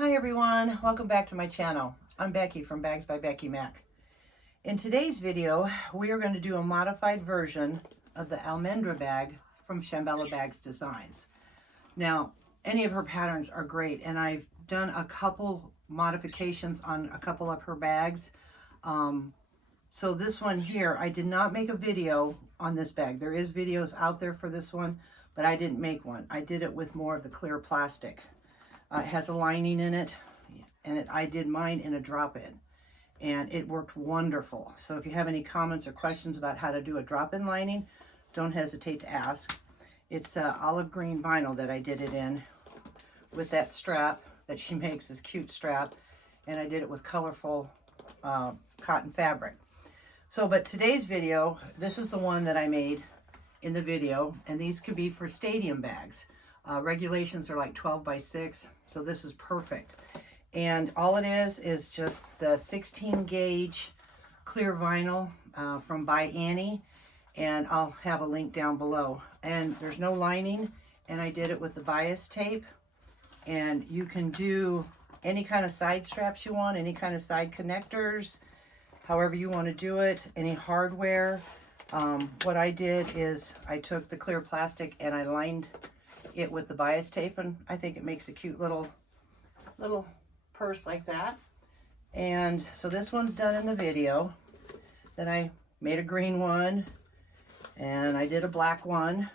Hi everyone, welcome back to my channel. I'm Becky from Bags by Becky Mac. In today's video, we are going to do a modified version of the Almendra bag from Shamballa Bags Designs. Now, any of her patterns are great, and I've done a couple modifications on a couple of her bags. So this one here, I did not make a video on this bag. There is videos out there for this one, but I didn't make one. I did it with more of the clear plastic. It has a lining in it, and I did mine in a drop-in, and it worked wonderful. So if you have any comments or questions about how to do a drop-in lining, don't hesitate to ask. It's olive green vinyl that I did it in with that strap that she makes, this cute strap, and I did it with colorful cotton fabric. So, but today's video, this is the one that I made in the video, and these could be for stadium bags. Regulations are like 12 by 6, so this is perfect. And all it is just the 16 gauge clear vinyl from By Annie, and I'll have a link down below. And there's no lining, and I did it with the bias tape. And you can do any kind of side straps you want, any kind of side connectors, however you want to do it, any hardware. What I did is I took the clear plastic and I lined it with the bias tape, and I think it makes a cute little purse like that. And so this one's done in the video. Then I made a green one, and I did a black one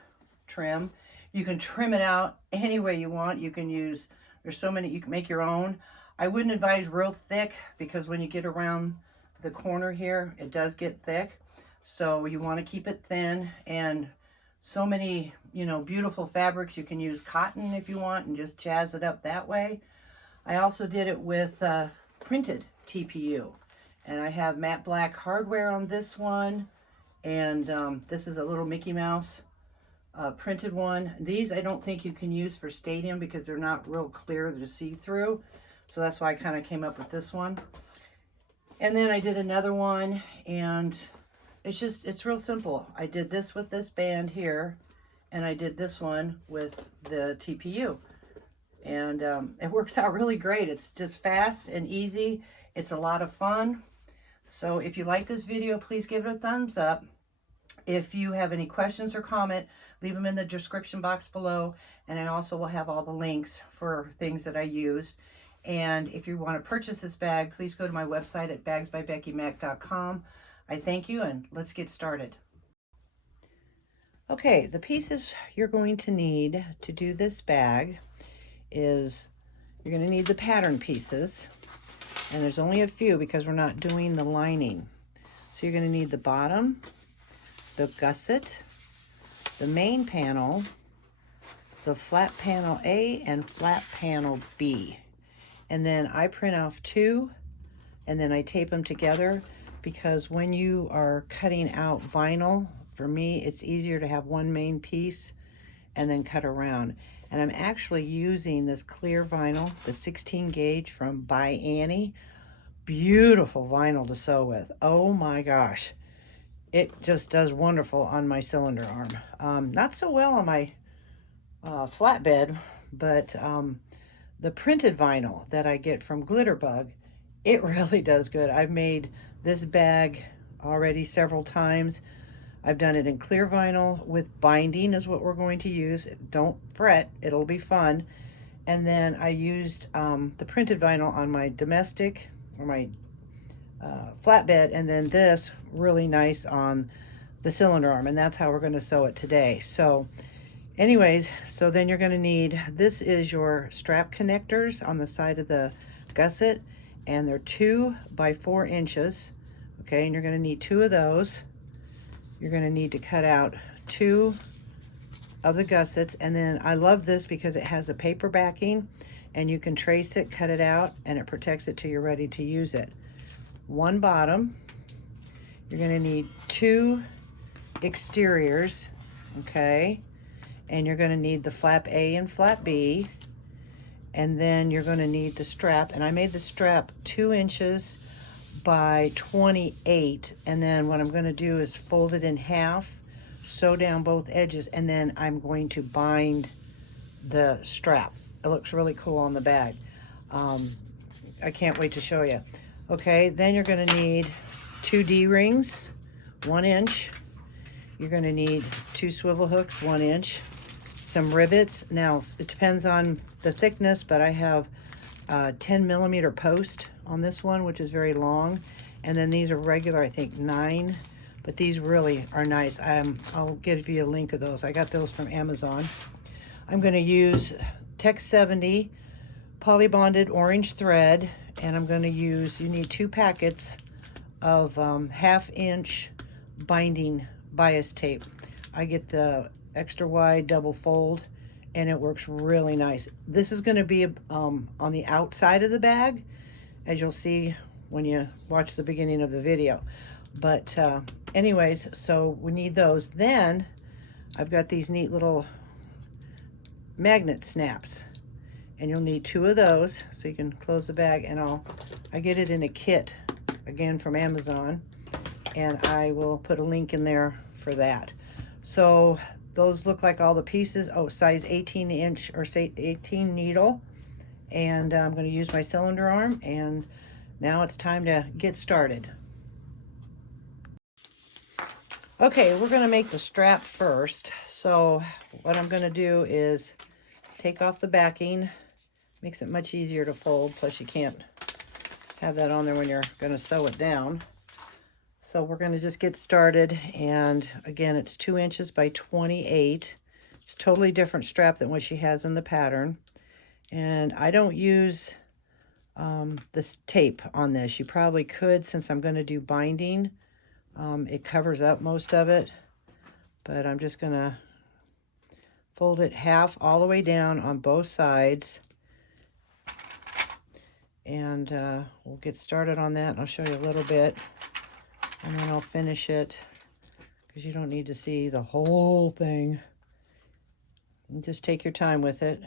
trim. You can trim it out any way you want. You can use, there's so many, you can make your own. I wouldn't advise real thick, because when you get around the corner here, it does get thick. So you want to keep it thin, and so many, you know, beautiful fabrics. You can use cotton if you want and just jazz it up that way. I also did it with printed TPU, and I have matte black hardware on this one, and this is a little Mickey Mouse printed one. These I don't think you can use for stadium because they're not real clear, they're see-through, so that's why I kind of came up with this one. And then I did another one, and it's real simple. I did this with this band here, and I did this one with the TPU. And it works out really great. It's just fast and easy. It's a lot of fun. So if you like this video, please give it a thumbs up. If you have any questions or comment, leave them in the description box below. And I also will have all the links for things that I used. And if you want to purchase this bag, please go to my website at bagsbybeckymac.com. I thank you, and let's get started. Okay, the pieces you're going to need to do this bag is you're going to need the pattern pieces, and there's only a few because we're not doing the lining. So you're going to need the bottom, the gusset, the main panel, the flat panel A and flat panel B. And then I print off two, and then I tape them together, because when you are cutting out vinyl, for me, it's easier to have one main piece and then cut around. And I'm actually using this clear vinyl, the 16 gauge from By Annie. Beautiful vinyl to sew with. Oh my gosh. It just does wonderful on my cylinder arm. Not so well on my flatbed, but the printed vinyl that I get from Glitterbug, it really does good. I've made this bag already several times. I've done it in clear vinyl with binding is what we're going to use. Don't fret, it'll be fun. And then I used the printed vinyl on my domestic or my flatbed, and then this really nice on the cylinder arm, and that's how we're going to sew it today. So anyways, so then you're going to need, this is your strap connectors on the side of the gusset, and they're 2 by 4 inches. Okay, and you're going to need 2 of those. You're going to need to cut out 2 of the gussets, and then I love this because it has a paper backing, and you can trace it, cut it out, and it protects it till you're ready to use it. 1 bottom. You're going to need 2 exteriors, okay, and you're going to need the flap A and flap B, and then you're going to need the strap, and I made the strap 2 inches by 28, and then what I'm going to do is fold it in half, sew down both edges, and then I'm going to bind the strap. It looks really cool on the bag. I can't wait to show you. Okay, then you're going to need 2 D-rings, 1 inch. You're going to need 2 swivel hooks, 1 inch. Some rivets. Now, it depends on the thickness, but I have 10 millimeter post on this one, which is very long. And then these are regular, I think 9, but these really are nice. I'll give you a link of those. I got those from Amazon. I'm going to use Tech 70 polybonded orange thread, and I'm going to use, you need 2 packets of 1/2 inch binding bias tape. I get the extra wide double fold, and it works really nice. This is going to be on the outside of the bag, as you'll see when you watch the beginning of the video. But anyways, so we need those. Then I've got these neat little magnet snaps, and you'll need 2 of those so you can close the bag. And I get it in a kit, again from Amazon, and I will put a link in there for that. So those look like all the pieces. Oh, size 18 inch or say 18 needle, and I'm going to use my cylinder arm, and now it's time to get started. Okay, we're going to make the strap first. So what I'm going to do is take off the backing. Makes it much easier to fold, plus you can't have that on there when you're going to sew it down. So we're going to just get started, and again, it's 2 inches by 28. It's a totally different strap than what she has in the pattern. And I don't use this tape on this. You probably could, since I'm going to do binding. It covers up most of it, but I'm just going to fold it half all the way down on both sides. And we'll get started on that, and I'll show you a little bit, and then I'll finish it, because you don't need to see the whole thing. And just take your time with it.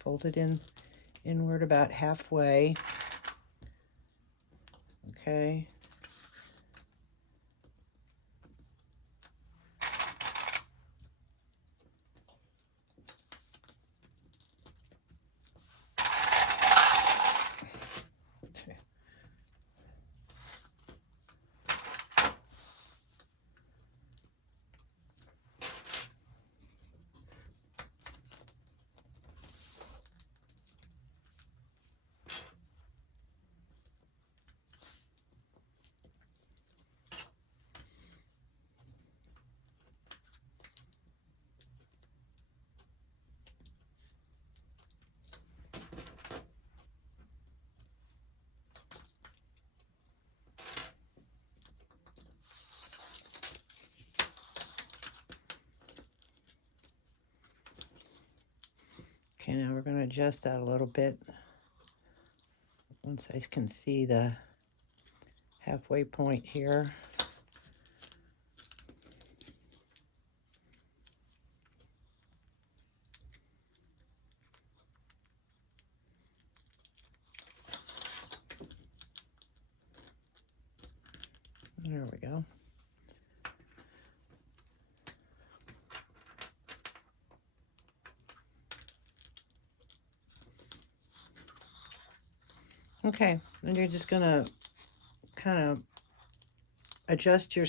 Fold it inward about halfway. Okay. Okay, now we're going to adjust that a little bit once I can see the halfway point here. There we go. Okay, and you're just gonna kind of adjust your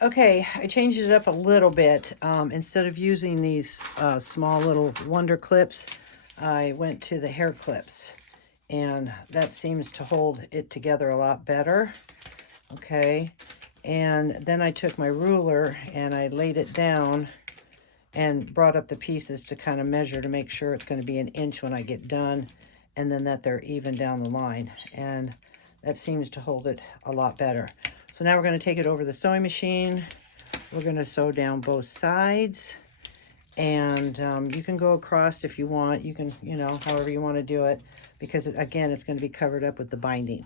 okay, I changed it up a little bit. Instead of using these small little wonder clips, I went to the hair clips, and that seems to hold it together a lot better. Okay, and then I took my ruler and I laid it down and brought up the pieces to kind of measure to make sure it's going to be 1 inch when I get done, and then that they're even down the line, and that seems to hold it a lot better. So now we're going to take it over the sewing machine. We're going to sew down both sides, and you can go across if you want. You can, you know, however you want to do it, because again, it's going to be covered up with the binding.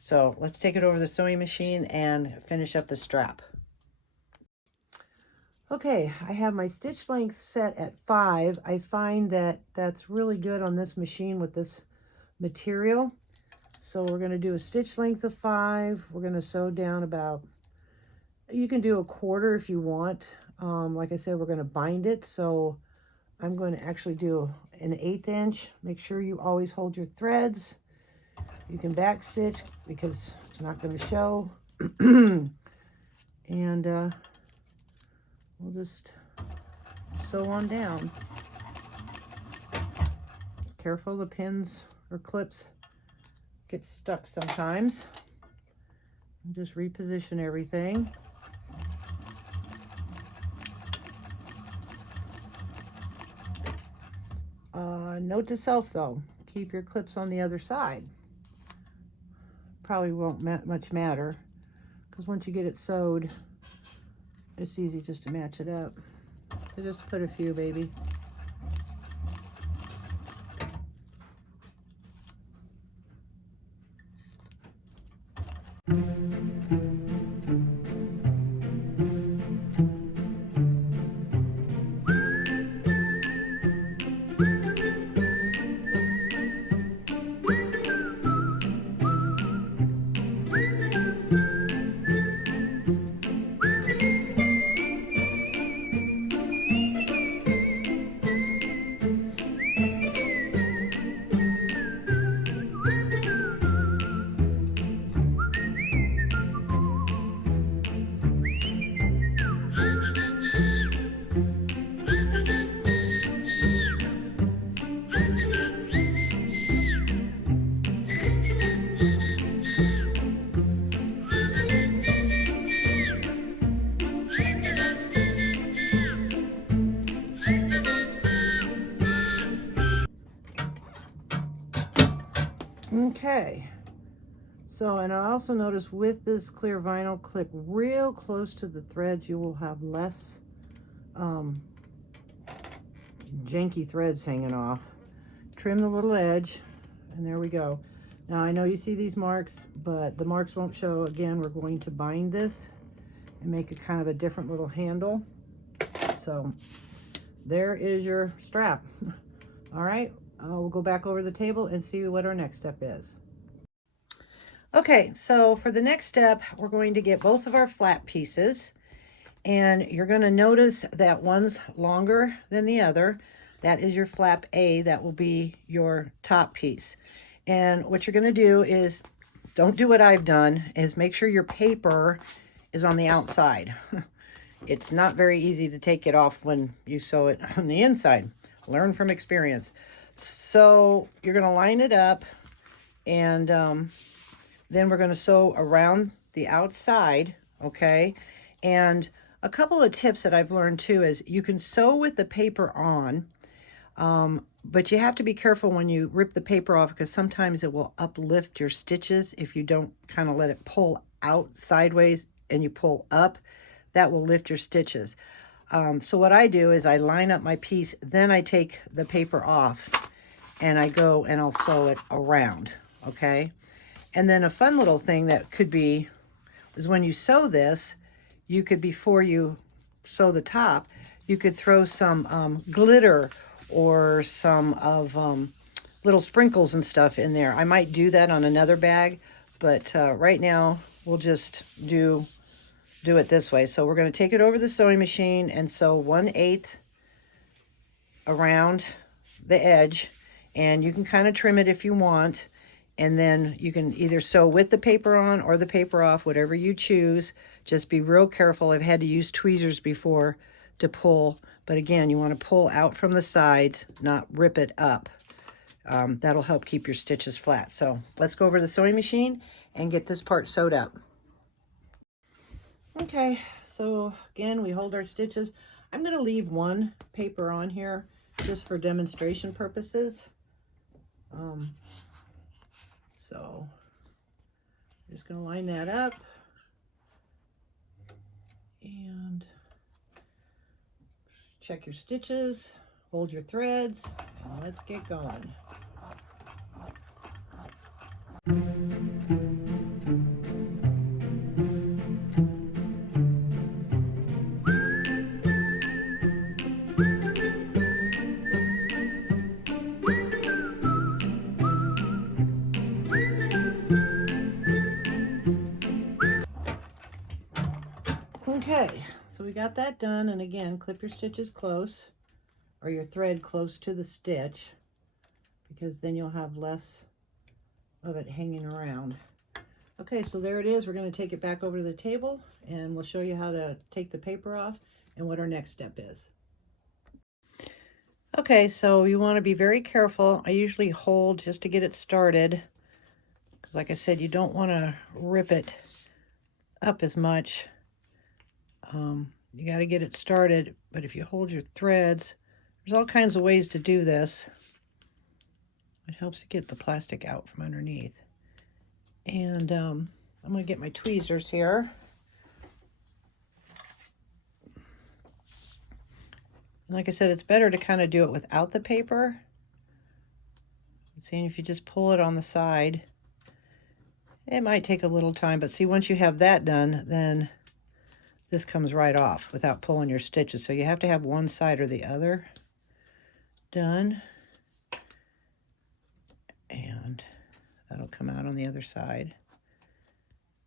So let's take it over the sewing machine and finish up the strap. Okay, I have my stitch length set at 5. I find that that's really good on this machine with this material. So we're going to do a stitch length of 5. We're going to sew down about, you can do 1/4 if you want. Like I said, we're going to bind it. So I'm going to actually do an 1/8 inch. Make sure you always hold your threads. You can back stitch because it's not going to show. And we'll just sew on down. Careful, the pins or clips get stuck sometimes. And just reposition everything. Note to self though, keep your clips on the other side. Probably won't much matter because once you get it sewed, it's easy just to match it up. So just put a few, baby. Okay, so, and I also notice with this clear vinyl, clip real close to the threads. You will have less janky threads hanging off. Trim the little edge, and there we go. Now I know you see these marks, but the marks won't show. Again, we're going to bind this and make a kind of a different little handle. So there is your strap. All right, we'll go back over the table and see what our next step is. Okay, so for the next step, we're going to get both of our flat pieces, and you're going to notice that one's longer than the other. That is your flap A. That will be your top piece. And what you're going to do is, don't do what I've done, is make sure your paper is on the outside. It's not very easy to take it off when you sew it on the inside. Learn from experience. So you're going to line it up, and then we're going to sew around the outside, okay? And a couple of tips that I've learned too is you can sew with the paper on, but you have to be careful when you rip the paper off because sometimes it will uplift your stitches if you don't kind of let it pull out sideways and you pull up. That will lift your stitches. So what I do is I line up my piece, then I take the paper off and I go and I'll sew it around, okay? And then a fun little thing that could be is when you sew this, you could, before you sew the top, you could throw some glitter or some of little sprinkles and stuff in there. I might do that on another bag, but right now we'll just do it this way. So we're going to take it over the sewing machine and sew 1/8 around the edge, and you can kind of trim it if you want. And then you can either sew with the paper on or the paper off, whatever you choose. Just be real careful. I've had to use tweezers before to pull, but again, you want to pull out from the sides, not rip it up. That'll help keep your stitches flat. So let's go over to the sewing machine and get this part sewed up. Okay, so again, we hold our stitches. I'm going to leave one paper on here just for demonstration purposes. So I'm just going to line that up and check your stitches, hold your threads, and let's get going. Okay, so we got that done, and again, clip your stitches close or your thread close to the stitch, because then you'll have less of it hanging around. Okay, so there it is. We're going to take it back over to the table and we'll show you how to take the paper off and what our next step is. Okay, so you want to be very careful. I usually hold just to get it started, because like I said, you don't want to rip it up as much. You got to get it started, but if you hold your threads, there's all kinds of ways to do this. It helps to get the plastic out from underneath. And I'm going to get my tweezers here. And like I said, it's better to kind of do it without the paper. See, if you just pull it on the side, it might take a little time, but see, once you have that done, then this comes right off without pulling your stitches. So you have to have one side or the other done. And that'll come out on the other side.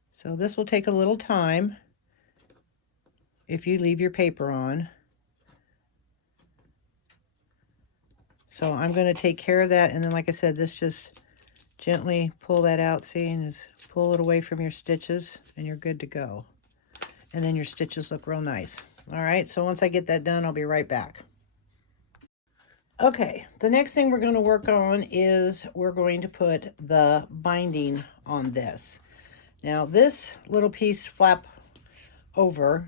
So this will take a little time if you leave your paper on. So I'm going to take care of that, and then like I said, this just gently pull that out, see, and just pull it away from your stitches, and you're good to go. And then your stitches look real nice. All right, so once I get that done, I'll be right back. Okay, the next thing we're going to work on is we're going to put the binding on this. Now this little piece flap over,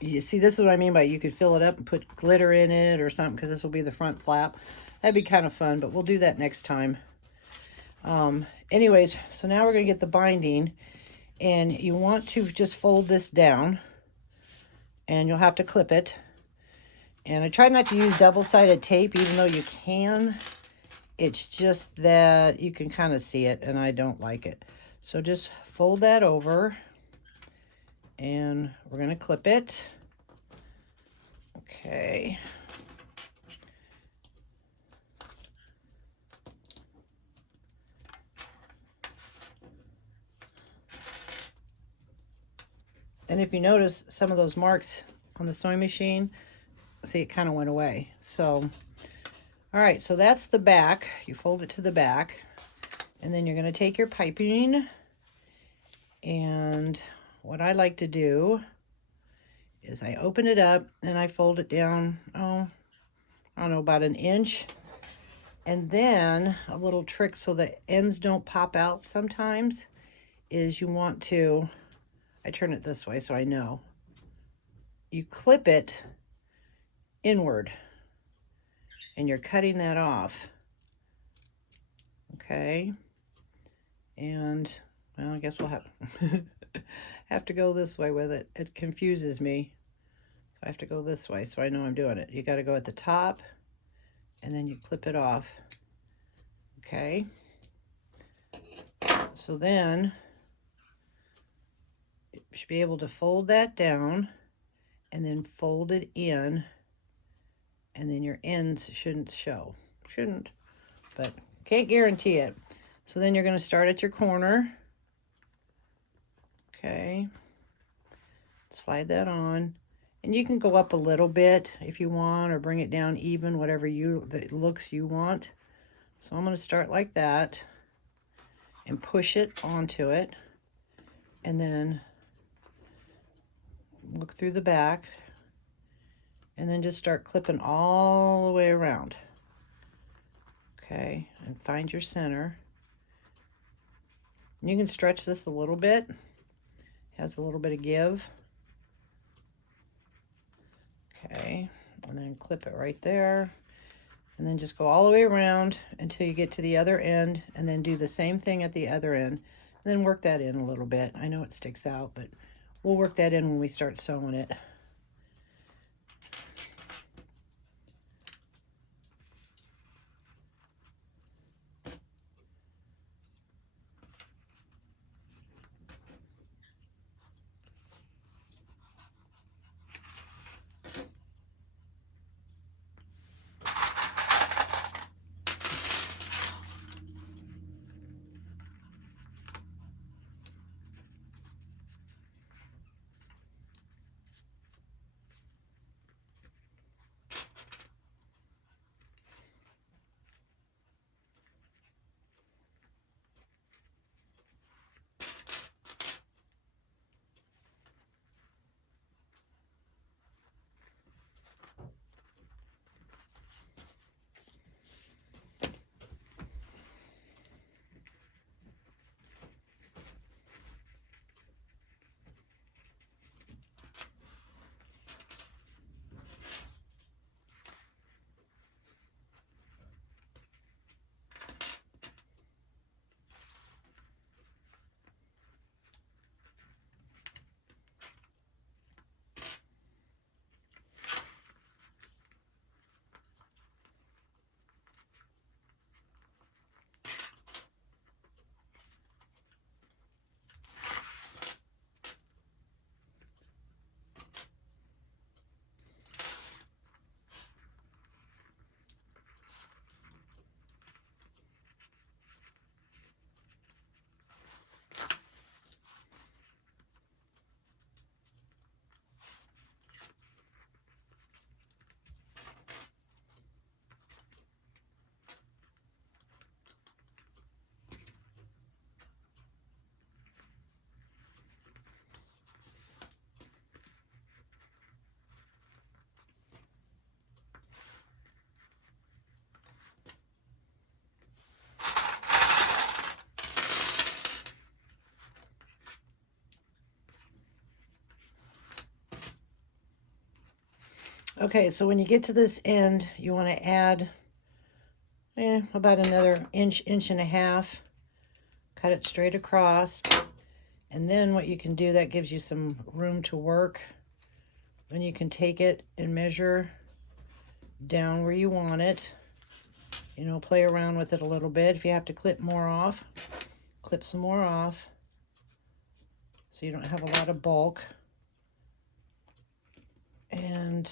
you see, this is what I mean by you could fill it up and put glitter in it or something, because this will be the front flap. That'd be kind of fun, but we'll do that next time. Anyways, so now we're going to get the binding, and you want to just fold this down, and you'll have to clip it. And I try not to use double-sided tape, even though you can. It's just that you can kind of see it, and I don't like it. So just fold that over, and we're going to clip it. Okay. And if you notice some of those marks on the sewing machine, see, it kind of went away. So, all right, so that's the back. You fold it to the back, and then you're going to take your piping, and what I like to do is I open it up and I fold it down, I don't know, about an inch. And then a little trick so the ends don't pop out sometimes is you want to, I turn it this way so I know, you clip it inward and you're cutting that off. Okay. And well, I guess we'll have to go this way with it. It confuses me. So I have to go this way so I know I'm doing it. You got to go at the top and then you clip it off. Okay. So then you should be able to fold that down and then fold it in, and then your ends shouldn't show. Shouldn't, but can't guarantee it. So then you're going to start at your corner. Okay. Slide that on. And you can go up a little bit if you want, or bring it down even, whatever the looks you want. So I'm going to start like that and push it onto it, and then look through the back, and then just start clipping all the way around. Okay, and find your center. And you can stretch this a little bit. It has a little bit of give. Okay, and then clip it right there. And then just go all the way around until you get to the other end, and then do the same thing at the other end. And then work that in a little bit. I know it sticks out, but we'll work that in when we start sewing it. Okay, so when you get to this end, you want to add about another inch, inch and a half. Cut it straight across. And then what you can do, that gives you some room to work. Then you can take it and measure down where you want it. You know, play around with it a little bit. If you have to clip more off, clip some more off so you don't have a lot of bulk. And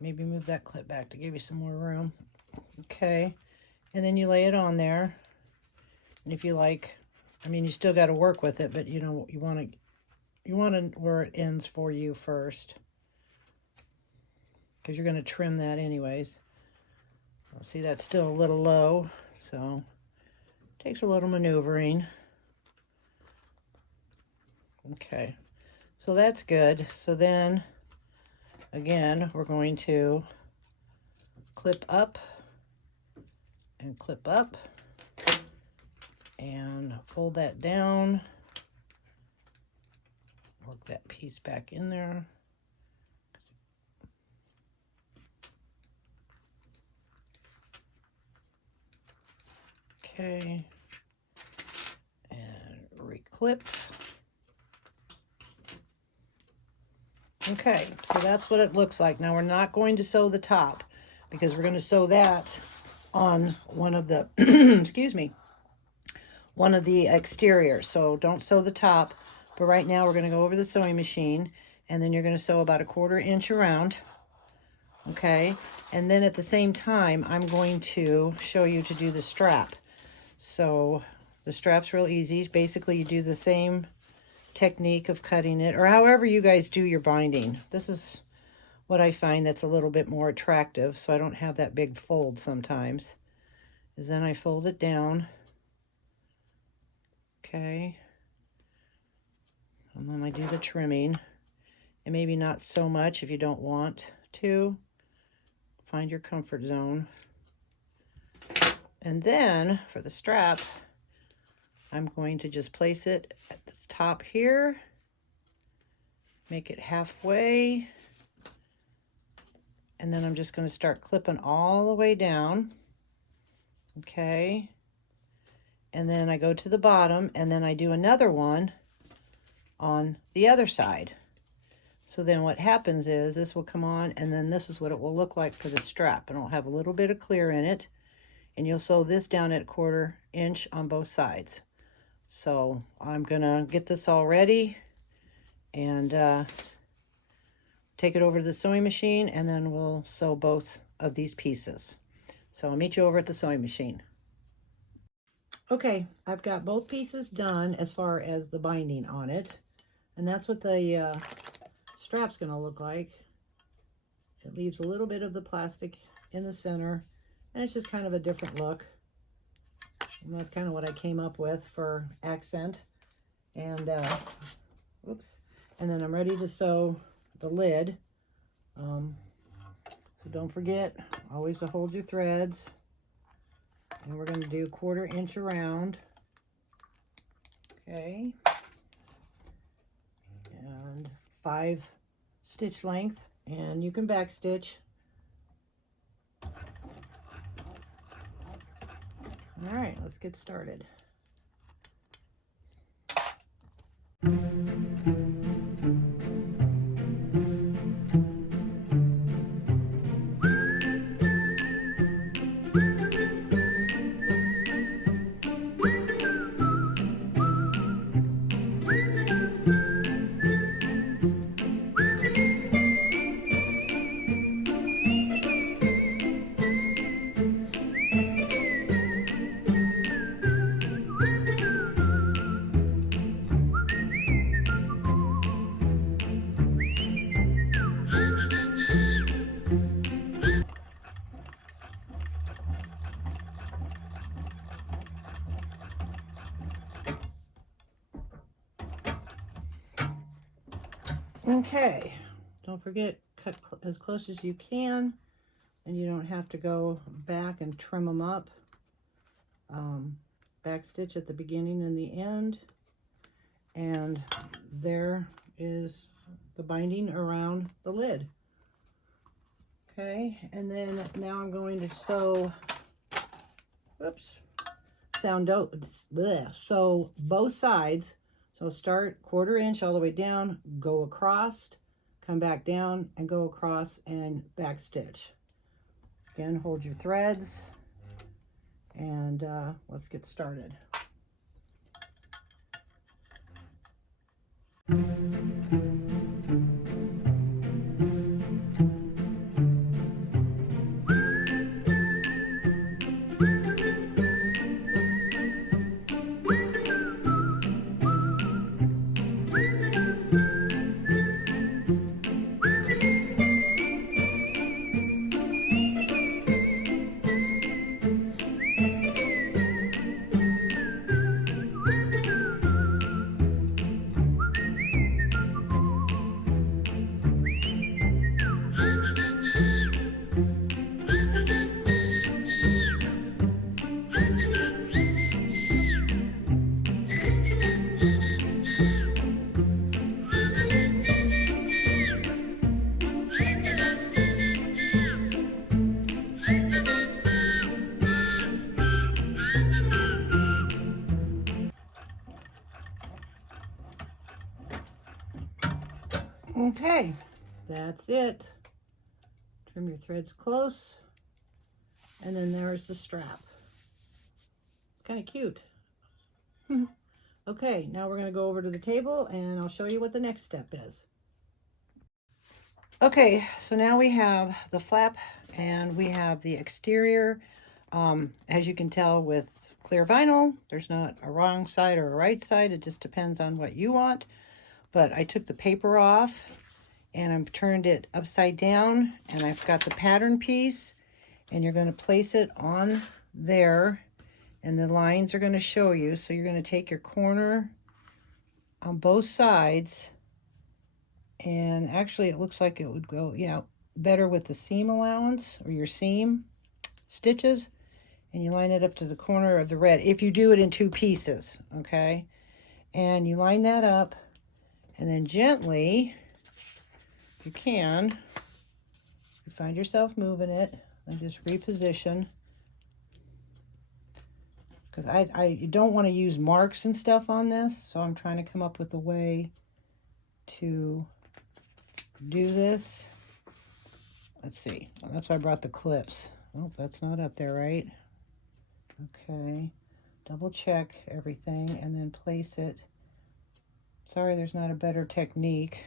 maybe move that clip back to give you some more room. Okay, and then you lay it on there. And if you like, I mean, you still got to work with it, but you know, you want to where it ends for you first, because you're going to trim that anyways. See, that's still a little low, so it takes a little maneuvering. Okay, so that's good. So then again, we're going to clip up and clip up and fold that down, work that piece back in there. Okay, and reclip. Okay, so that's what it looks like. Now we're not going to sew the top because we're going to sew that on one of the, excuse me, one of the exteriors. So don't sew the top, but right now we're going to go over the sewing machine, and then you're going to sew about a 1/4 inch around. Okay, and then at the same time, I'm going to show you to do the strap. So the strap's real easy. Basically, you do the same technique of cutting it, or however you guys do your binding. This is what I find that's a little bit more attractive, so I don't have that big fold sometimes, is then I fold it down. Okay, and then I do the trimming, and maybe not so much if you don't want to. Find your comfort zone. And then for the strap, I'm going to just place it at this top here, make it halfway, and then I'm just going to start clipping all the way down. Okay, and then I go to the bottom, and then I do another one on the other side. So then what happens is this will come on, and then this is what it will look like for the strap, and it'll have a little bit of clear in it, and you'll sew this down at 1/4 inch on both sides. So I'm gonna get this all ready and take it over to the sewing machine, and then we'll sew both of these pieces. So I'll meet you over at the sewing machine. Okay, I've got both pieces done as far as the binding on it, and that's what the strap's gonna look like. It leaves a little bit of the plastic in the center, and it's just kind of a different look. And that's kind of what I came up with for accent. And oops, and then I'm ready to sew the lid. So don't forget always to hold your threads, and we're going to do 1/4 inch around. Okay, and 5 stitch length, and you can back stitch. All right, let's get started. Okay, don't forget, cut as close as you can, and you don't have to go back and trim them up. Back stitch at the beginning and the end, and there is the binding around the lid. Okay, and then now I'm going to sew, oops, sew both sides. So start 1/4 inch all the way down, go across, come back down and go across and back stitch. Again, hold your threads and let's get started. Okay, that's it. Trim your threads close, and then there's the strap. Kind of cute. Okay, now we're going to go over to the table and I'll show you what the next step is. Okay, so now we have the flap and we have the exterior. As you can tell with clear vinyl, there's not a wrong side or a right side. It just depends on what you want. But I took the paper off and I've turned it upside down and I've got the pattern piece, and you're going to place it on there and the lines are going to show you. So you're going to take your corner on both sides, and actually it looks like it would go, yeah, better with the seam allowance or your seam stitches, and you line it up to the corner of the red if you do it in 2 pieces. Okay, and you line that up, and then gently, if you can, if you find yourself moving it, and just reposition, because I don't want to use marks and stuff on this, so I'm trying to come up with a way to do this. Let's see. Well, that's why I brought the clips. Oh, that's not up there, right? Okay. Double check everything and then place it. Sorry, there's not a better technique,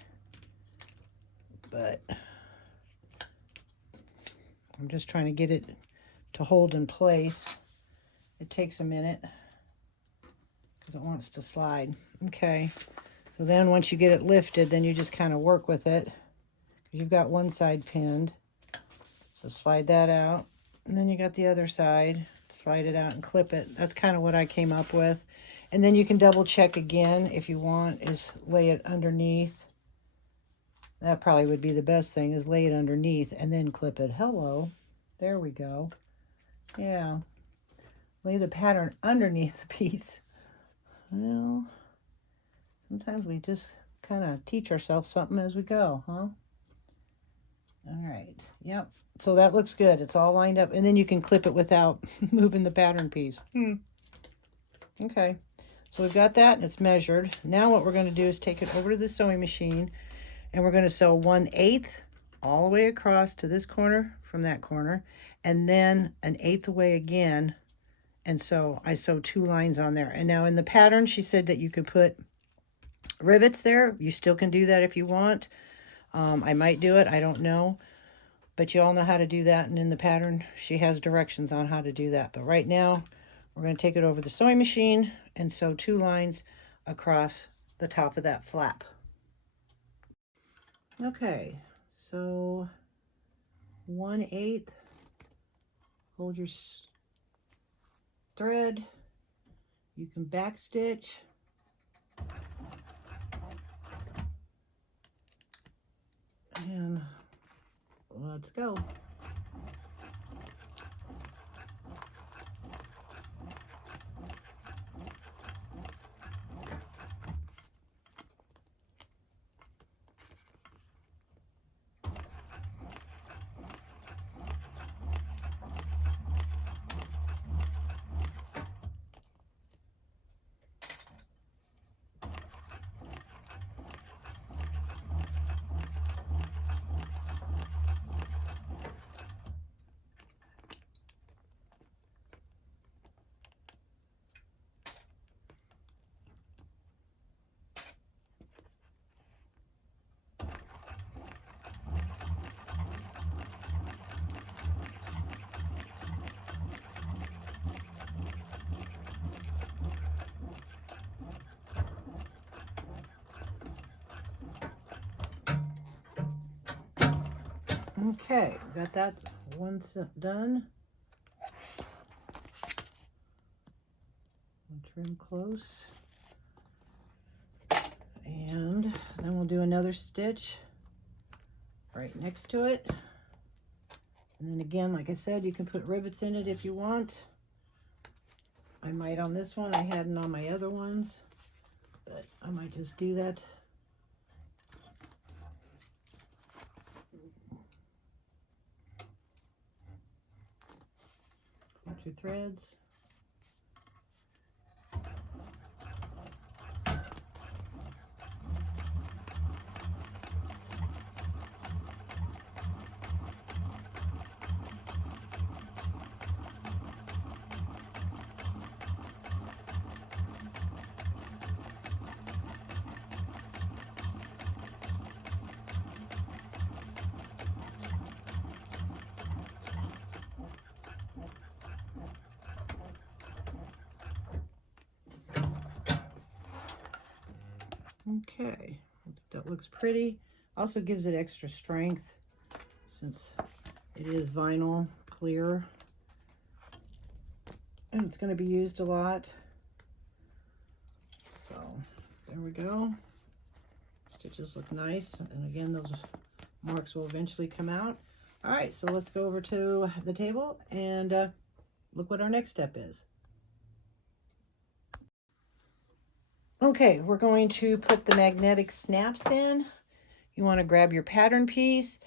but I'm just trying to get it to hold in place. It takes a minute because it wants to slide. Okay. So then once you get it lifted, then you just kind of work with it. You've got one side pinned. So slide that out. And then you got the other side. Slide it out and clip it. That's kind of what I came up with. And then you can double check again if you want, is lay it underneath. That probably would be the best thing, is lay it underneath and then clip it. Hello. There we go. Yeah. Lay the pattern underneath the piece. Well, sometimes we just kind of teach ourselves something as we go, huh? All right. Yep. So that looks good. It's all lined up. And then you can clip it without moving the pattern piece. Okay. So we've got that and it's measured. Now what we're going to do is take it over to the sewing machine and we're going to sew 1/8 all the way across to this corner from that corner, and then 1/8 away again. And so I sew 2 lines on there. And now in the pattern, she said that you could put rivets there. You still can do that if you want. I might do it. I don't know. But you all know how to do that. And in the pattern, she has directions on how to do that. But right now, we're going to take it over the sewing machine and sew 2 lines across the top of that flap. Okay, so 1/8. Hold your thread. You can back stitch. And let's go. Okay, got that one set done. Trim close. And then we'll do another stitch right next to it. And then again, like I said, you can put rivets in it if you want. I might on this one, I hadn't on my other ones, but I might just do that. Put your threads. Okay, that looks pretty. Also gives it extra strength since it is vinyl clear. And it's going to be used a lot. So there we go. Stitches look nice. And again, those marks will eventually come out. All right, so let's go over to the table and look what our next step is. Okay, we're going to put the magnetic snaps in. You want to grab your pattern piece.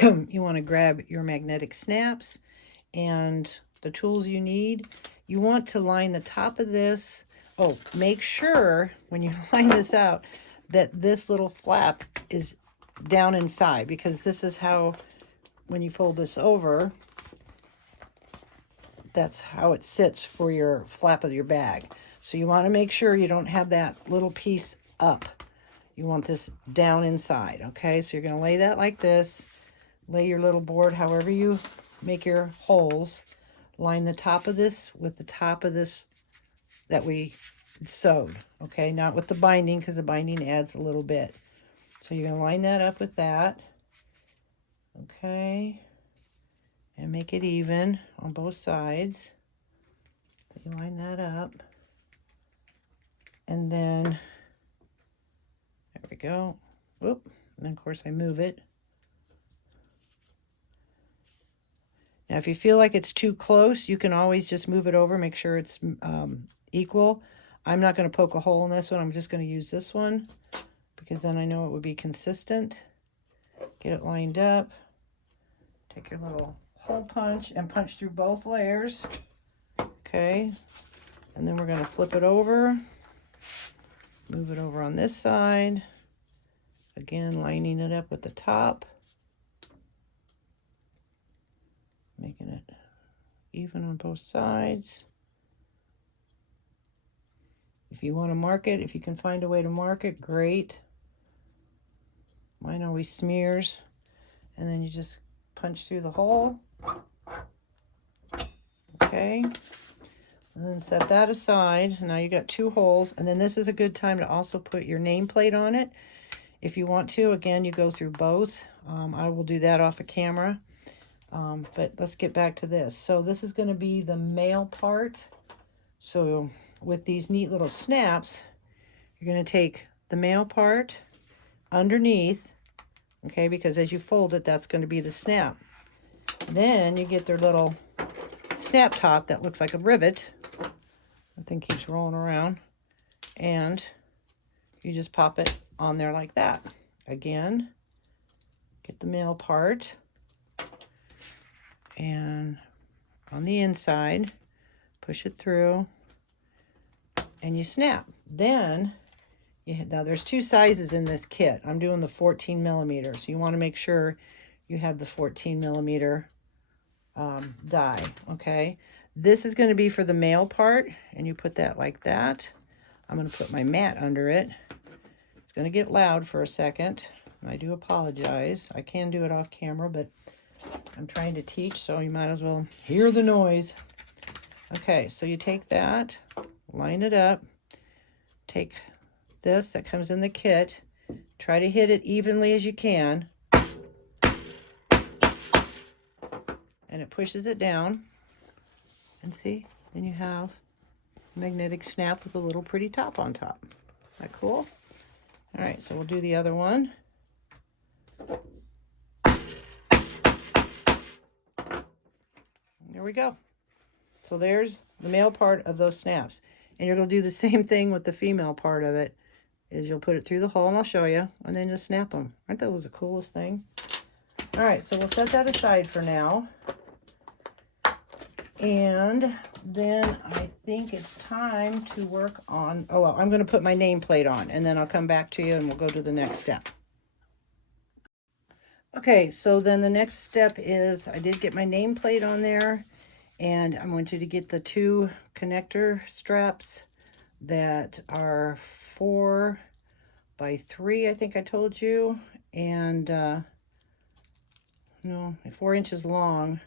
You want to grab your magnetic snaps and the tools you need. You want to line the top of this. Oh, make sure when you line this out that this little flap is down inside, because this is how, when you fold this over, that's how it sits for your flap of your bag. So you want to make sure you don't have that little piece up. You want this down inside, okay? So you're going to lay that like this. Lay your little board however you make your holes. Line the top of this with the top of this that we sewed, okay? Not with the binding, because the binding adds a little bit. So you're going to line that up with that, okay? And make it even on both sides. So you line that up. And then, there we go. Whoop. And then, of course, I move it. Now, if you feel like it's too close, you can always just move it over, make sure it's equal. I'm not going to poke a hole in this one. I'm just going to use this one, because then I know it would be consistent. Get it lined up. Take your little hole punch and punch through both layers. Okay. And then we're going to flip it over. Move it over on this side. Again, lining it up with the top. Making it even on both sides. If you want to mark it, if you can find a way to mark it, great. Mine always smears. And then you just punch through the hole. Okay. And then set that aside. Now you got two holes. And then this is a good time to also put your nameplate on it. If you want to, again, you go through both. I will do that off of camera. But let's get back to this. So this is going to be the male part. So with these neat little snaps, you're going to take the male part underneath, okay, because as you fold it, that's going to be the snap. Then you get their little snap top that looks like a rivet. That thing keeps rolling around. And you just pop it on there like that. Again, get the male part. And on the inside, push it through, and you snap. Then, now there's two sizes in this kit. I'm doing the 14 millimeter, so you want to make sure you have the 14 millimeter die, okay? This is going to be for the male part, and you put that like that. I'm going to put my mat under it. It's going to get loud for a second. I do apologize. I can do it off camera, but I'm trying to teach, so you might as well hear the noise. Okay, so you take that, line it up, take this that comes in the kit, try to hit it evenly as you can. and it pushes it down. And see, then you have a magnetic snap with a little pretty top on top. Isn't that cool? All right, so we'll do the other one. There we go. So there's the male part of those snaps. And you're going to do the same thing with the female part of it. Is you'll put it through the hole, and I'll show you, and then just snap them. Aren't those the coolest thing? All right, so we'll set that aside for now. And then I think it's time to work on, oh, well, I'm going to put my nameplate on, and then I'll come back to you and we'll go to the next step. Okay, so then the next step is I did get my nameplate on there, and I want you to get the 2 connector straps that are 4 by 3, I think I told you, and no, 4 inches long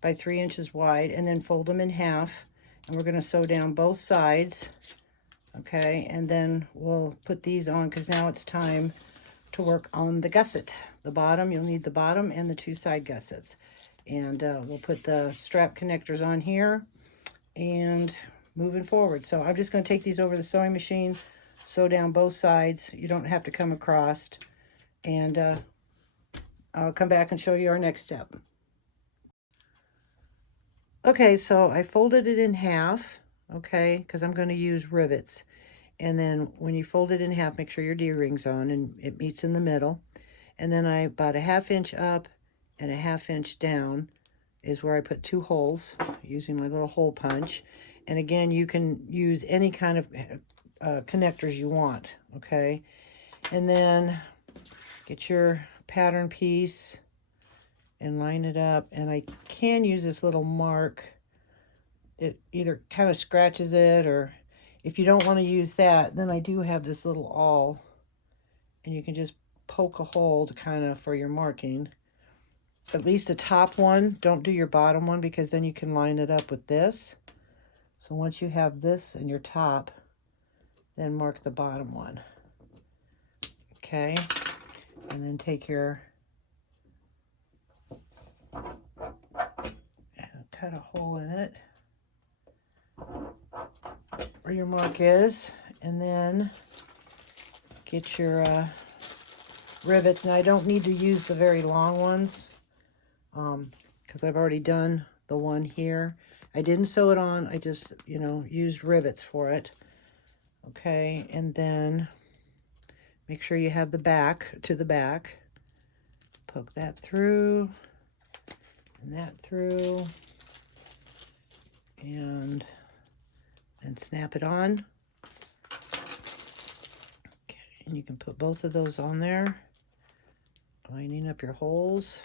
by 3 inches wide, and then fold them in half, and we're going to sew down both sides. Okay, and then we'll put these on because now it's time to work on the gusset. The bottom, you'll need the bottom and the 2 side gussets. And we'll put the strap connectors on here and moving forward. So I'm just going to take these over the sewing machine, sew down both sides. You don't have to come across. And I'll come back and show you our next step. Okay, so I folded it in half, okay, because I'm going to use rivets. And then when you fold it in half, make sure your D-ring's on and it meets in the middle. And then I about a 1/2 inch up and a 1/2 inch down is where I put 2 holes using my little hole punch. And again, you can use any kind of connectors you want, okay? And then get your pattern piece and line it up. And I can use this little mark. It either kind of scratches it, or if you don't want to use that, then I do have this little awl, and you can just poke a hole to kind of for your marking. At least the top one, don't do your bottom one, because then you can line it up with this. So once you have this in your top, then mark the bottom one. Okay, and then take your, cut a hole in it where your mark is, and then get your rivets. Now I don't need to use the very long ones because I've already done the one here. I didn't sew it on, I just, you know, used rivets for it. Okay, and then make sure you have the back to the back. Poke that through and that through, and snap it on. Okay, and you can put both of those on there, lining up your holes,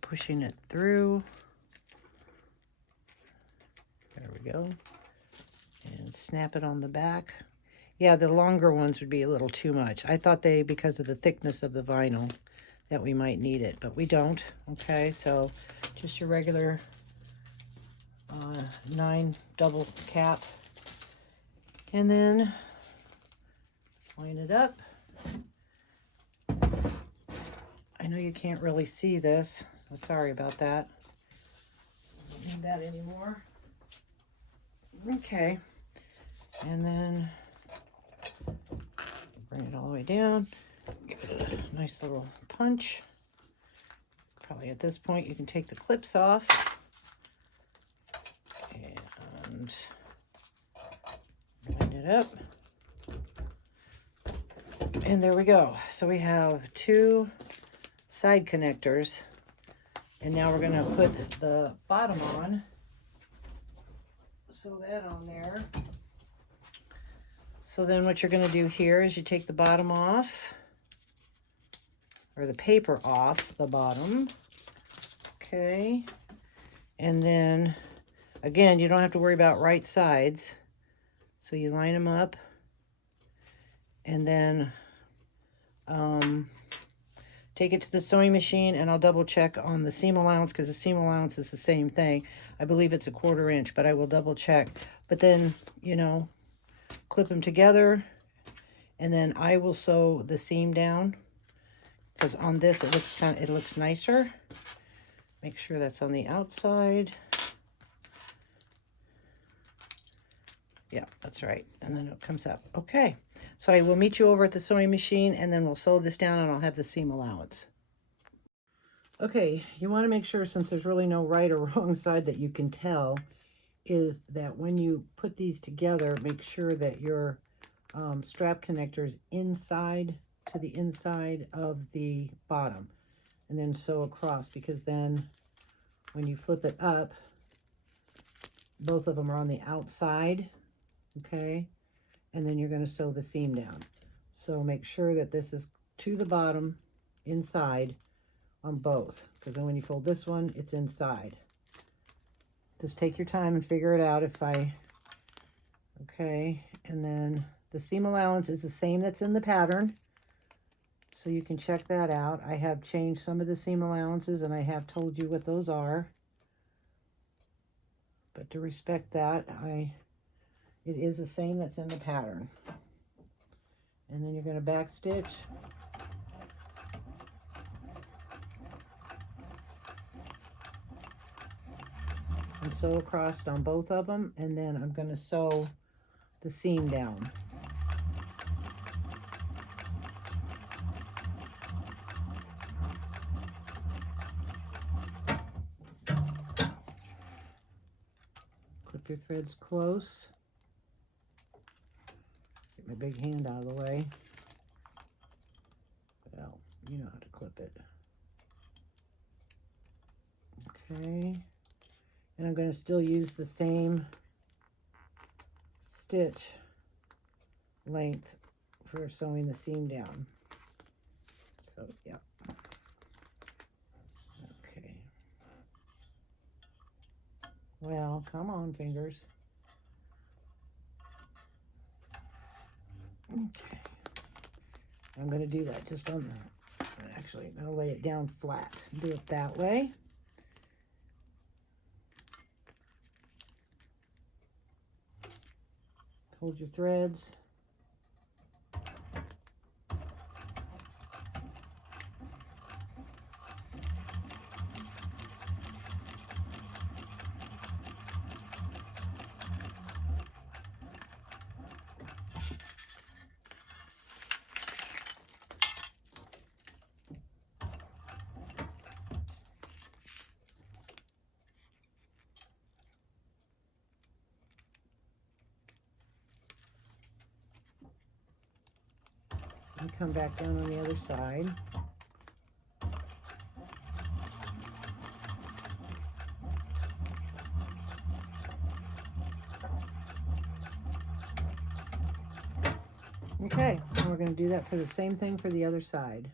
pushing it through. There we go. And snap it on the back. Yeah, the longer ones would be a little too much. I thought because of the thickness of the vinyl, that we might need it, but we don't. Okay, so just your regular 9 double cap, and then line it up. I know you can't really see this, so sorry about that. I don't need that anymore. Okay, and then bring it all the way down. Give it a nice little punch. Probably at this point you can take the clips off and line it up. And there we go. So we have 2 side connectors, and now we're going to put the bottom on. Sew that on there. So then what you're going to do here is you take the bottom off, or the paper off the bottom. Okay, and then again, you don't have to worry about right sides, so you line them up, and then take it to the sewing machine, and I'll double check on the seam allowance, because the seam allowance is the same thing. I believe it's a 1/4 inch, but I will double check. But then, you know, clip them together, and then I will sew the seam down, because on this it looks nicer. Make sure that's on the outside. Yeah, that's right. And then it comes up. Okay, so I will meet you over at the sewing machine, and then we'll sew this down, and I'll have the seam allowance. Okay, you want to make sure, since there's really no right or wrong side that you can tell, is that when you put these together, make sure that your strap connector is inside to the inside of the bottom, and then sew across, because then when you flip it up, both of them are on the outside, okay? And then you're going to sew the seam down. So make sure that this is to the bottom inside on both, because then when you fold this one, it's inside. Just take your time and figure it out. Okay, and then the seam allowance is the same that's in the pattern, so you can check that out. I have changed some of the seam allowances, and I have told you what those are. But to respect that, it is the same that's in the pattern. And then you're going to back stitch. And sew across on both of them, and then I'm going to sew the seam down. Clip your threads close. Get my big hand out of the way. Well, you know how to clip it. Okay. And I'm going to still use the same stitch length for sewing the seam down. So, yeah. Okay. Well, come on, fingers. Okay. I'm going to do that just on the, actually, I'm going to lay it down flat. Do it that way. Hold your threads. And come back down on the other side. Okay, and we're going to do that for the same thing for the other side.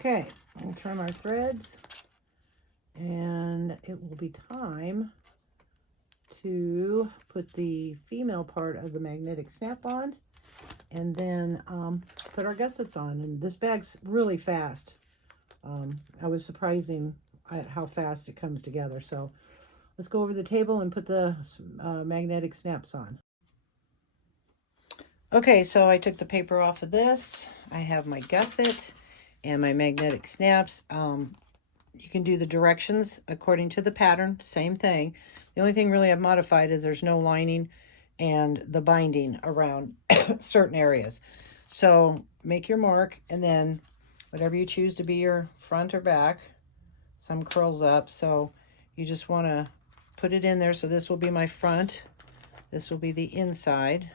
Okay, we'll trim our threads, and it will be time to put the female part of the magnetic snap on, and then put our gussets on. And this bag's really fast. I was surprising at how fast it comes together. So let's go over the table and put the magnetic snaps on. Okay, so I took the paper off of this. I have my gusset and my magnetic snaps. You can do the directions according to the pattern, same thing. The only thing really I've modified is there's no lining and the binding around certain areas. So make your mark, and then whatever you choose to be your front or back, some curls up. So you just want to put it in there. So this will be my front. This will be the inside.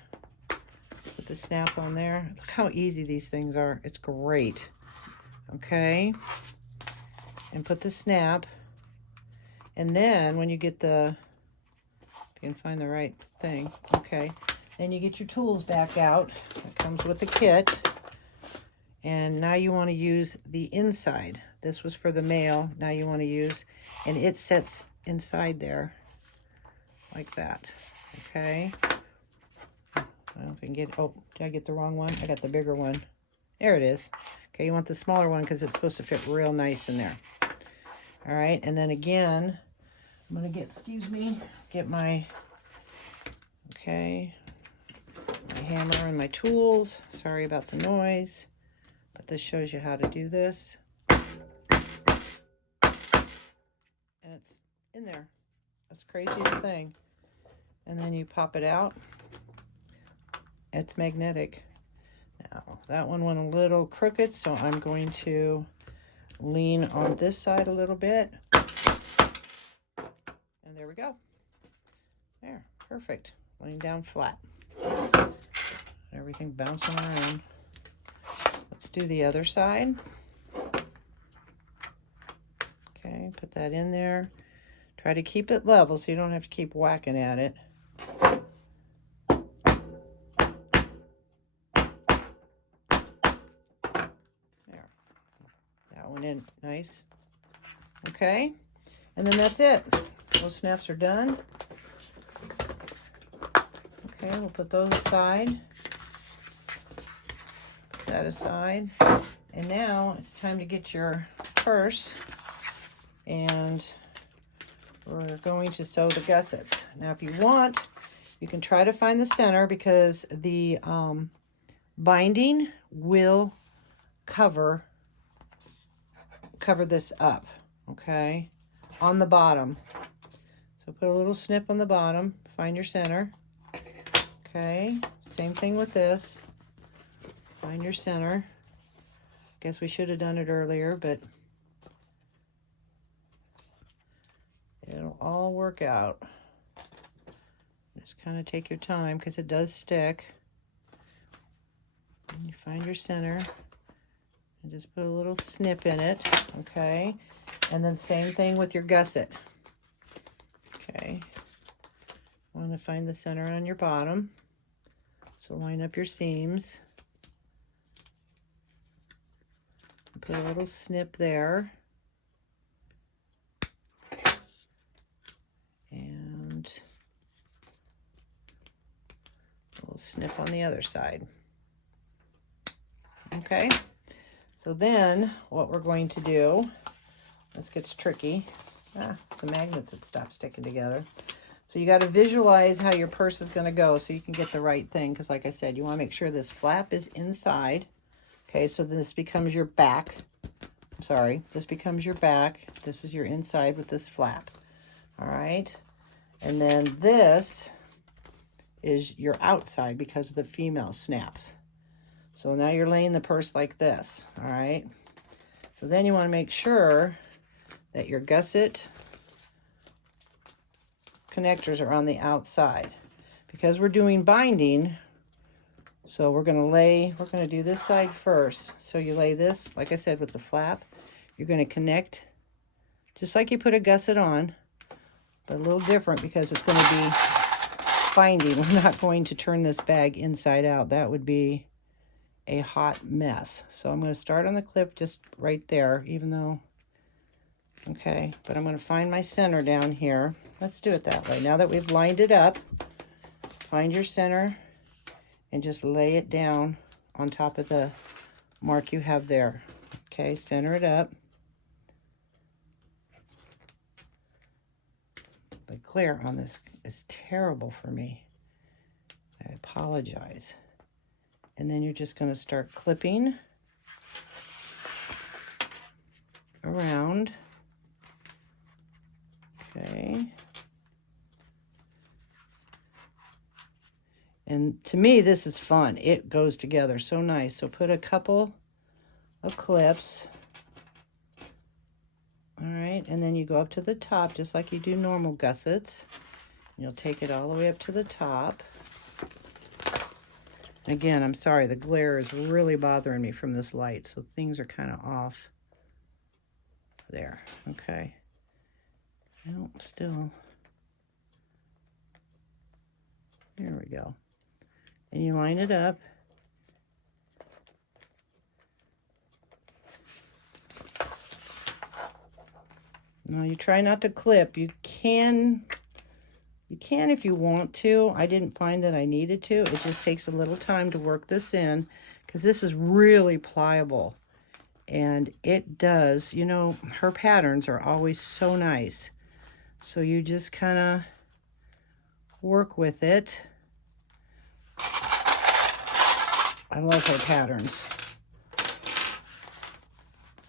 Put the snap on there. Look how easy these things are. It's great. Okay. And put the snap. And then when you get the, if you can find the right thing, okay, then you get your tools back out. It comes with the kit. And now you want to use the inside. This was for the male. Now you want to use, and it sits inside there like that. Okay. I don't know if I can get, oh, did I get the wrong one? I got the bigger one. There it is. Okay, you want the smaller one because it's supposed to fit real nice in there. All right, and then again, I'm going to get, get my, okay, my hammer and my tools. Sorry about the noise, but this shows you how to do this. And it's in there. That's the craziest thing. And then you pop it out. It's magnetic. Now, that one went a little crooked, so I'm going to lean on this side a little bit. And there we go. There, perfect. Laying down flat. Everything bouncing around. Let's do the other side. Okay, put that in there. Try to keep it level so you don't have to keep whacking at it. In nice. Okay, and then that's it. Those snaps are done. Okay, we'll put those aside. Put that aside. And now it's time to get your purse, and we're going to sew the gussets. Now if you want, you can try to find the center, because the binding will cover this up, okay, on the bottom. So put a little snip on the bottom, find your center. Okay, same thing with this. Find your center. Guess we should have done it earlier, but it'll all work out. Just kind of take your time because it does stick. And you find your center. And just put a little snip in it, okay? And then same thing with your gusset. Okay. Want to find the center on your bottom. So line up your seams. Put a little snip there. And a little snip on the other side. Okay. So then what we're going to do, this gets tricky. The magnets that stop sticking together. So you got to visualize how your purse is going to go so you can get the right thing. Because like I said, you want to make sure this flap is inside. Okay, so then this becomes your back. This becomes your back. This is your inside with this flap. All right. And then this is your outside because of the female snaps. So now you're laying the purse like this, all right? So then you want to make sure that your gusset connectors are on the outside. Because we're doing binding, so we're going to do this side first. So you lay this, like I said, with the flap. You're going to connect, just like you put a gusset on, but a little different because it's going to be binding. We're not going to turn this bag inside out. That would be a hot mess. So I'm going to start on the clip just right there, even though, okay, but I'm going to find my center down here. Let's do it that way. Now that we've lined it up, find your center and just lay it down on top of the mark you have there. Okay, center it up. The glare on this is terrible for me. I apologize. And then you're just going to start clipping around. Okay. And to me, this is fun. It goes together so nice. So put a couple of clips. All right, and then you go up to the top just like you do normal gussets. You'll take it all the way up to the top. Again, I'm sorry, the glare is really bothering me from this light, so things are kind of off. There, okay. No, still. There we go. And you line it up. Now you try not to clip. You can if you want to. I didn't find that I needed to. It just takes a little time to work this in because this is really pliable. And it does, you know, her patterns are always so nice. So you just kind of work with it. I love her patterns.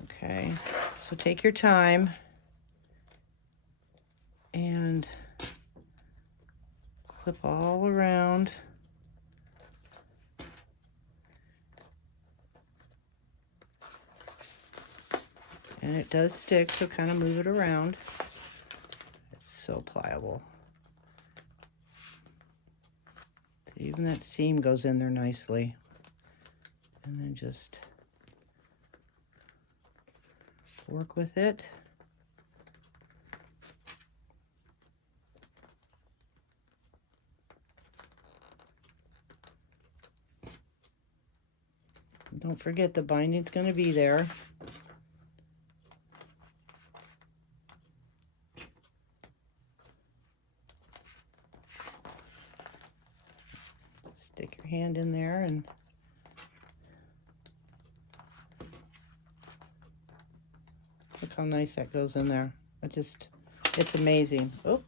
Okay, so take your time and clip all around. And it does stick, so kind of move it around. It's so pliable. Even that seam goes in there nicely. And then just work with it. Don't forget the binding's going to be there. Stick your hand in there and look how nice that goes in there. It's amazing. Oh.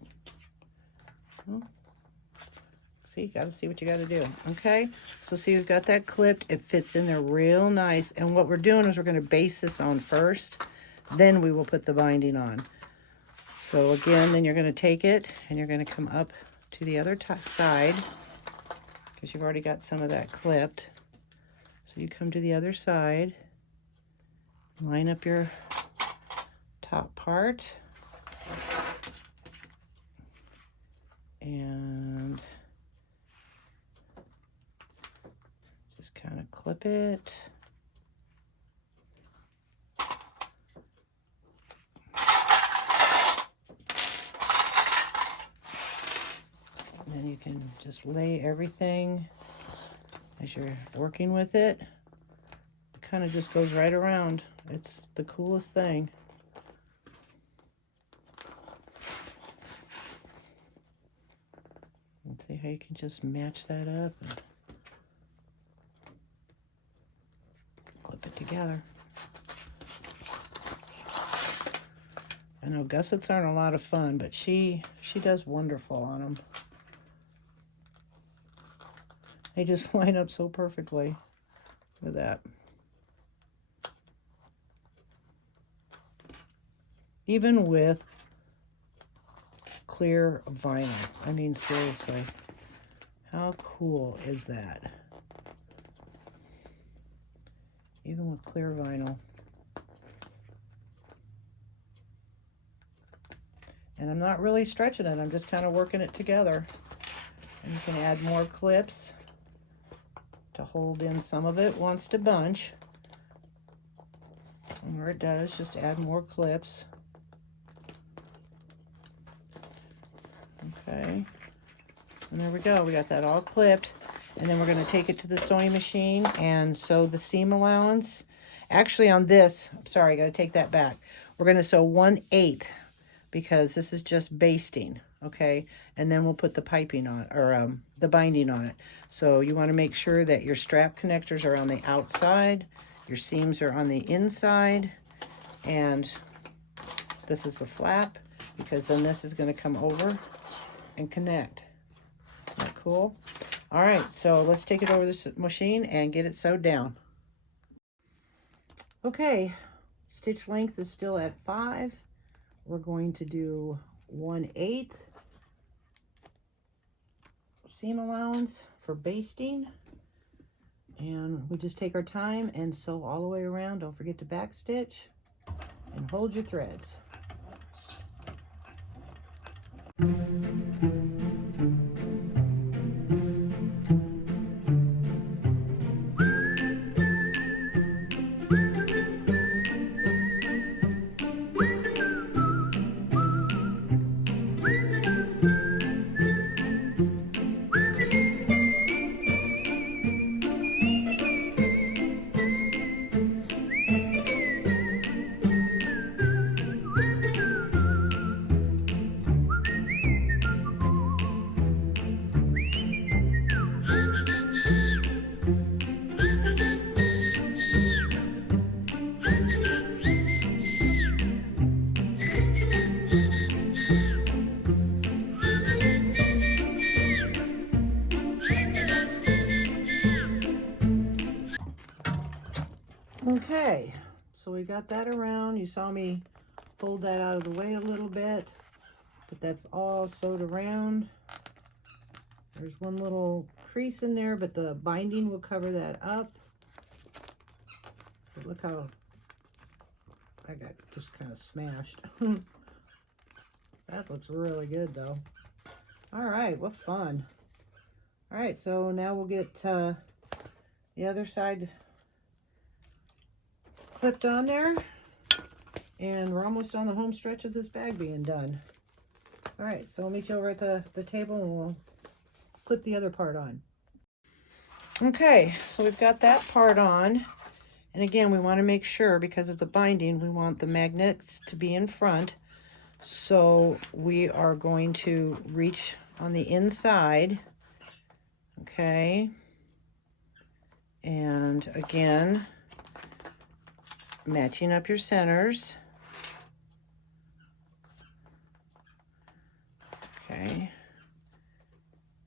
See, gotta see what you gotta do. Okay, so see, we've got that clipped. It fits in there real nice. And what we're doing is we're gonna base this on first, then we will put the binding on. So again, then you're gonna take it and you're gonna come up to the other side because you've already got some of that clipped. So you come to the other side, line up your top part, and just kind of clip it. And then you can just lay everything as you're working with it. It kind of just goes right around. It's the coolest thing. And see how you can just match that up and clip it together. I know gussets aren't a lot of fun, but she does wonderful on them. They just line up so perfectly. Look at that. Even with clear vinyl. I mean, seriously. How cool is that? Even with clear vinyl. And I'm not really stretching it. I'm just kind of working it together. And you can add more clips to hold in some of it wants to bunch. And where it does, just add more clips. Okay. And there we go. We got that all clipped. And then we're going to take it to the sewing machine and sew the seam allowance. Actually on this, sorry, I got to take that back. We're going to sew 1/8 because this is just basting, okay? And then we'll put the piping on, or the binding on it. So you want to make sure that your strap connectors are on the outside, your seams are on the inside, and this is the flap, because then this is going to come over and connect. Isn't that cool? All right, so let's take it over the machine and get it sewed down. Okay, stitch length is still at 5. We're going to do 1/8 seam allowance for basting. And we just take our time and sew all the way around. Don't forget to back stitch and hold your threads. Okay, so we got that around. You saw me fold that out of the way a little bit, but that's all sewed around. There's one little crease in there, but the binding will cover that up. But look how I got just kind of smashed. That looks really good though. All right, what fun. All right, so now we'll get the other side clipped on there, and we're almost on the home stretch of this bag being done. All right, so I'll meet you over at the table and we'll clip the other part on. Okay, so we've got that part on, and again, we want to make sure, because of the binding, we want the magnets to be in front. So we are going to reach on the inside, okay, and again, matching up your centers. Okay.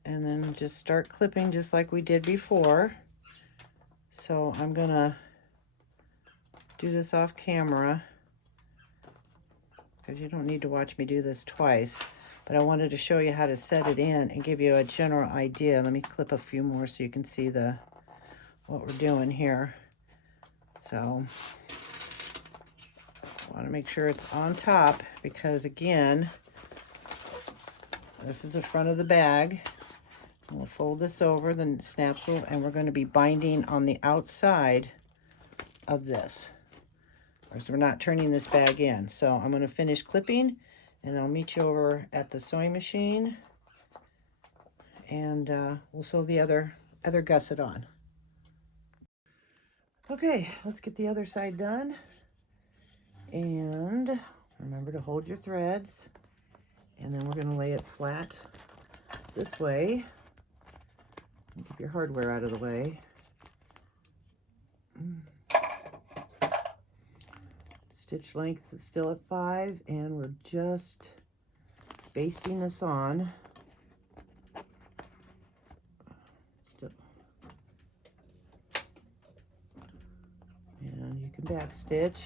And then just start clipping just like we did before. So I'm gonna do this off camera because you don't need to watch me do this twice, but I wanted to show you how to set it in and give you a general idea. Let me clip a few more so you can see what we're doing here. So I want to make sure it's on top, because again, this is the front of the bag. We'll fold this over, then snaps will, and we're going to be binding on the outside of this, because we're not turning this bag in. So I'm going to finish clipping, and I'll meet you over at the sewing machine, and we'll sew the other gusset on. Okay, let's get the other side done. And remember to hold your threads, and then we're going to lay it flat this way. Keep your hardware out of the way. Stitch length is still at 5, and we're just basting this on. Still. And you can back stitch.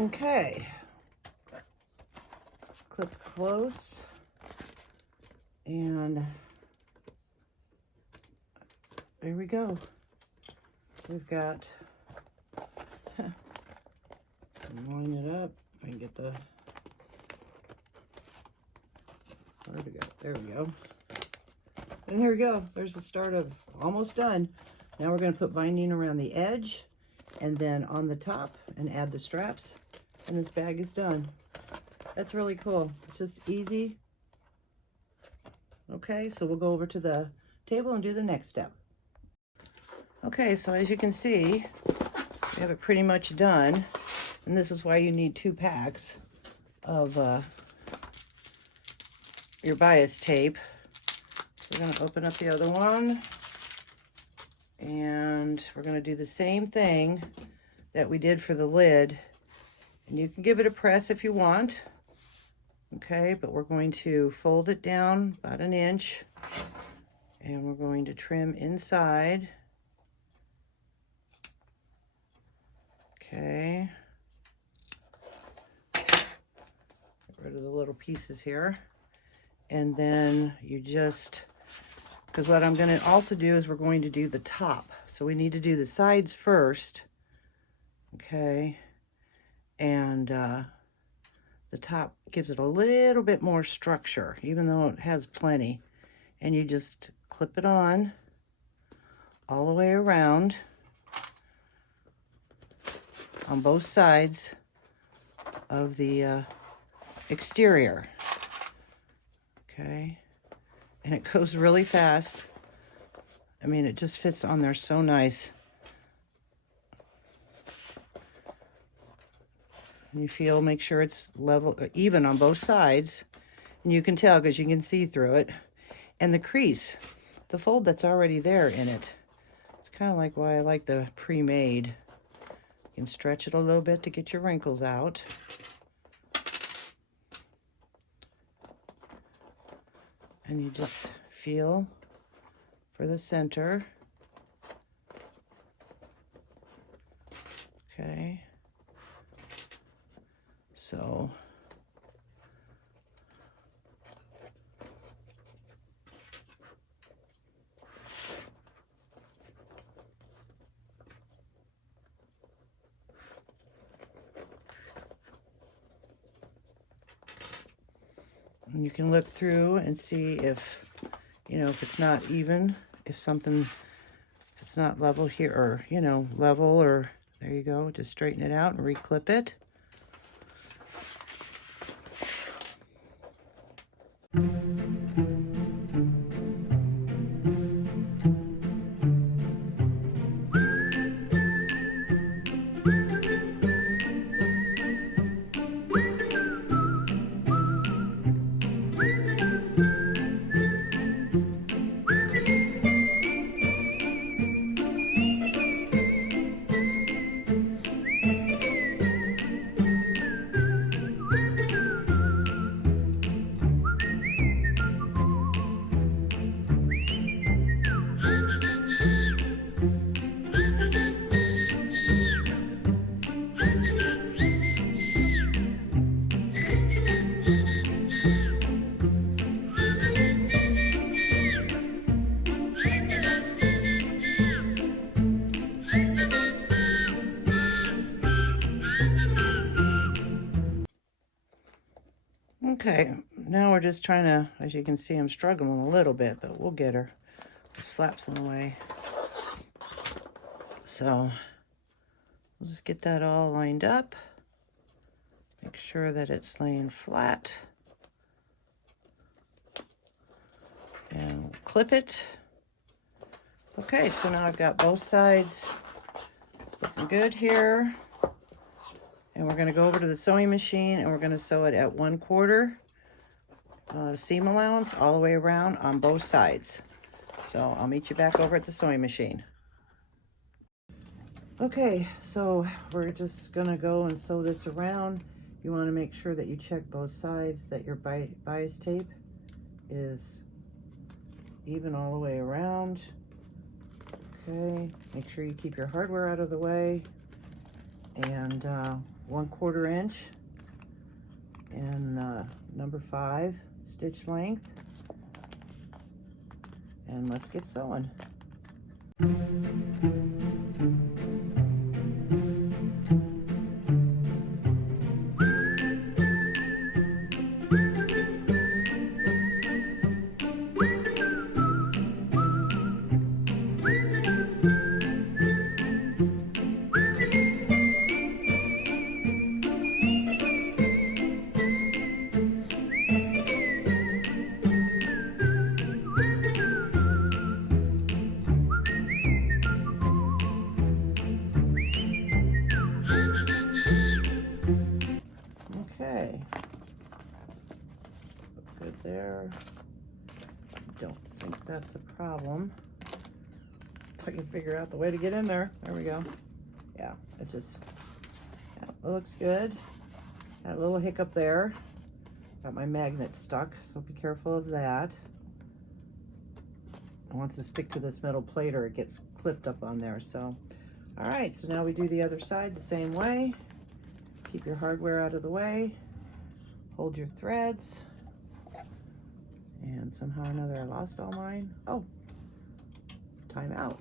Okay, clip close, and there we go. We've got, line it up, I can get the, where'd it go? There we go. And there we go, there's the start of almost done. Now we're gonna put binding around the edge and then on the top and add the straps, and this bag is done. That's really cool, it's just easy. Okay, so we'll go over to the table and do the next step. Okay, so as you can see, we have it pretty much done, and this is why you need 2 packs of your bias tape. So we're going to open up the other one, and we're going to do the same thing that we did for the lid, and you can give it a press if you want. Okay, but we're going to fold it down about 1 inch, and we're going to trim inside. Okay, get rid of the little pieces here, and then you just, because what I'm going to also do is we're going to do the top, so we need to do the sides first. Okay, and the top gives it a little bit more structure, even though it has plenty, and you just clip it on all the way around on both sides of the exterior. Okay, and it goes really fast. I mean, it just fits on there so nice. And you feel, make sure it's level, even on both sides, and you can tell because you can see through it. And the crease, the fold that's already there in it, it's kind of like why I like the pre-made. You can stretch it a little bit to get your wrinkles out. And you just feel for the center. Okay. So and you can look through and see if, you know, if it's not even, if something, if it's not level here, or, you know, level, or there you go, just straighten it out and reclip it. Okay, now we're just trying to, as you can see, I'm struggling a little bit, but we'll get her. This flap's in the way. So we'll just get that all lined up. Make sure that it's laying flat. And we'll clip it. Okay, so now I've got both sides looking good here. And we're going to go over to the sewing machine and we're going to sew it at 1/4 seam allowance all the way around on both sides. So I'll meet you back over at the sewing machine. Okay, so we're just going to go and sew this around. You want to make sure that you check both sides, that your bias tape is even all the way around. Okay, make sure you keep your hardware out of the way. And 1/4 inch and number 5 stitch length, and let's get sewing. Okay, good there. Don't think that's a problem. If I can figure out the way to get in there. There we go. Yeah, it looks good. Had a little hiccup there. Got my magnet stuck, so be careful of that. It wants to stick to this metal plate or it gets clipped up on there. So, all right, so now we do the other side the same way. Keep your hardware out of the way. Hold your threads. And somehow or another I lost all mine. Oh, time out.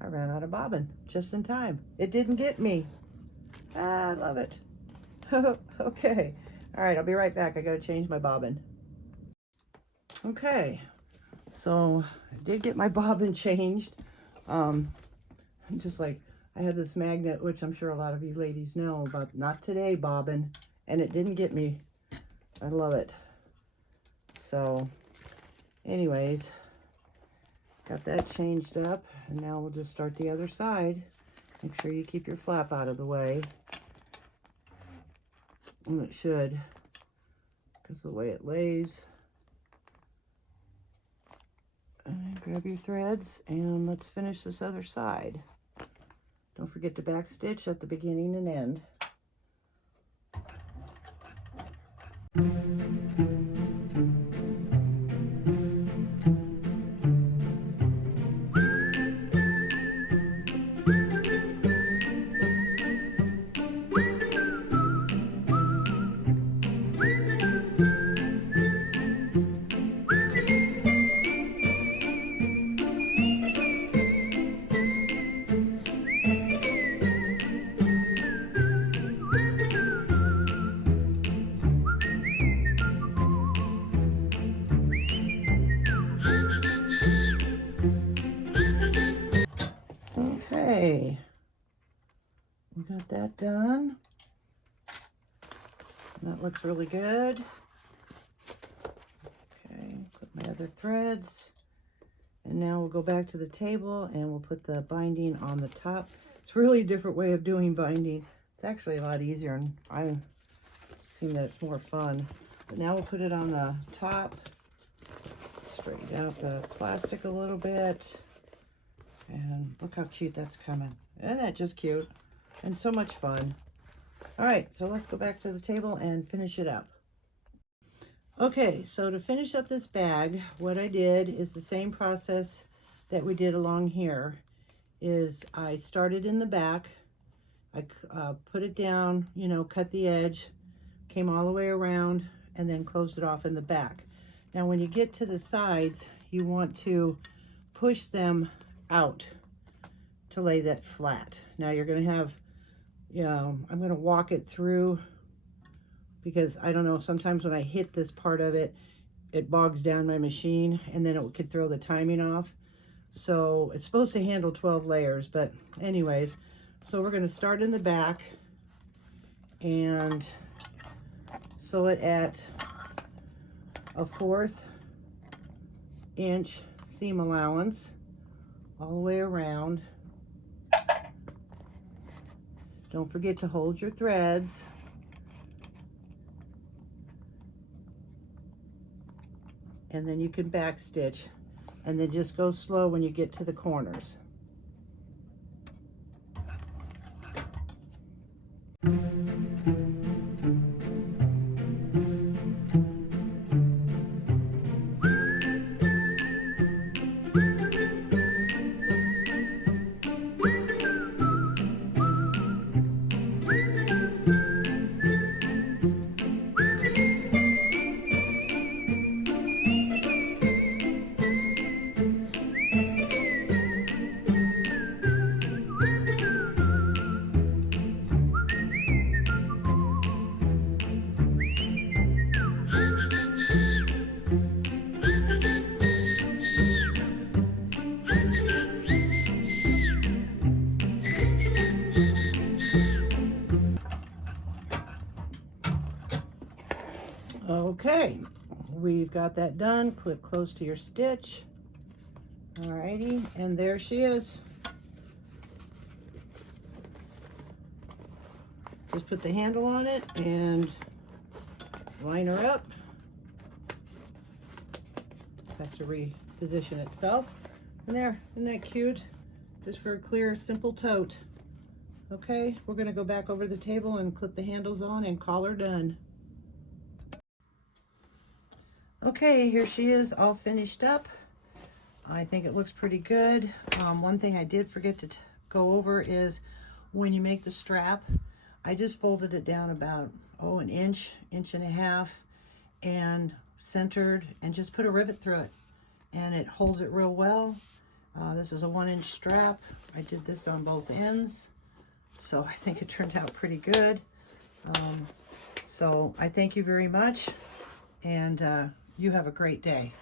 I ran out of bobbin just in time. It didn't get me. I love it. Okay. All right, I'll be right back. I gotta change my bobbin. Okay, so I did get my bobbin changed. Just like I had this magnet, which I'm sure a lot of you ladies know about, not today bobbin, and it didn't get me. I love it. So anyways, got that changed up, and now we'll just start the other side. Make sure you keep your flap out of the way. And it should, because the way it lays. And grab your threads, and let's finish this other side. Don't forget to back stitch at the beginning and end. Okay, we got that done. That looks really good. Okay, put my other threads. And now we'll go back to the table and we'll put the binding on the top. It's really a different way of doing binding. It's actually a lot easier, and I've seen that it's more fun. But now we'll put it on the top. Straighten out the plastic a little bit. And look how cute that's coming. Isn't that just cute? And so much fun. All right, so let's go back to the table and finish it up. Okay, so to finish up this bag, what I did is the same process that we did along here. Is I started in the back, I put it down, you know, cut the edge, came all the way around, and then closed it off in the back. Now when you get to the sides, you want to push them out to lay that flat. Now you're going to have, you know, I'm going to walk it through, because I don't know, sometimes when I hit this part of it, it bogs down my machine, and then it could throw the timing off. So it's supposed to handle 12 layers, but anyways, so we're going to start in the back and sew it at a 1/4 inch seam allowance all the way around. Don't forget to hold your threads. And then you can back stitch, and then just go slow when you get to the corners. you've got that done, clip close to your stitch. Alrighty, and there she is. Just put the handle on it and line her up. Has to reposition itself. And there, isn't that cute? Just for a clear, simple tote. Okay, we're gonna go back over the table and clip the handles on and call her done. Okay, here she is all finished up. I think it looks pretty good. One thing I did forget to go over is when you make the strap, I just folded it down about, an inch, inch and a half, and centered, and just put a rivet through it. And it holds it real well. This is a 1-inch strap. I did this on both ends, so I think it turned out pretty good. So I thank you very much, and you have a great day.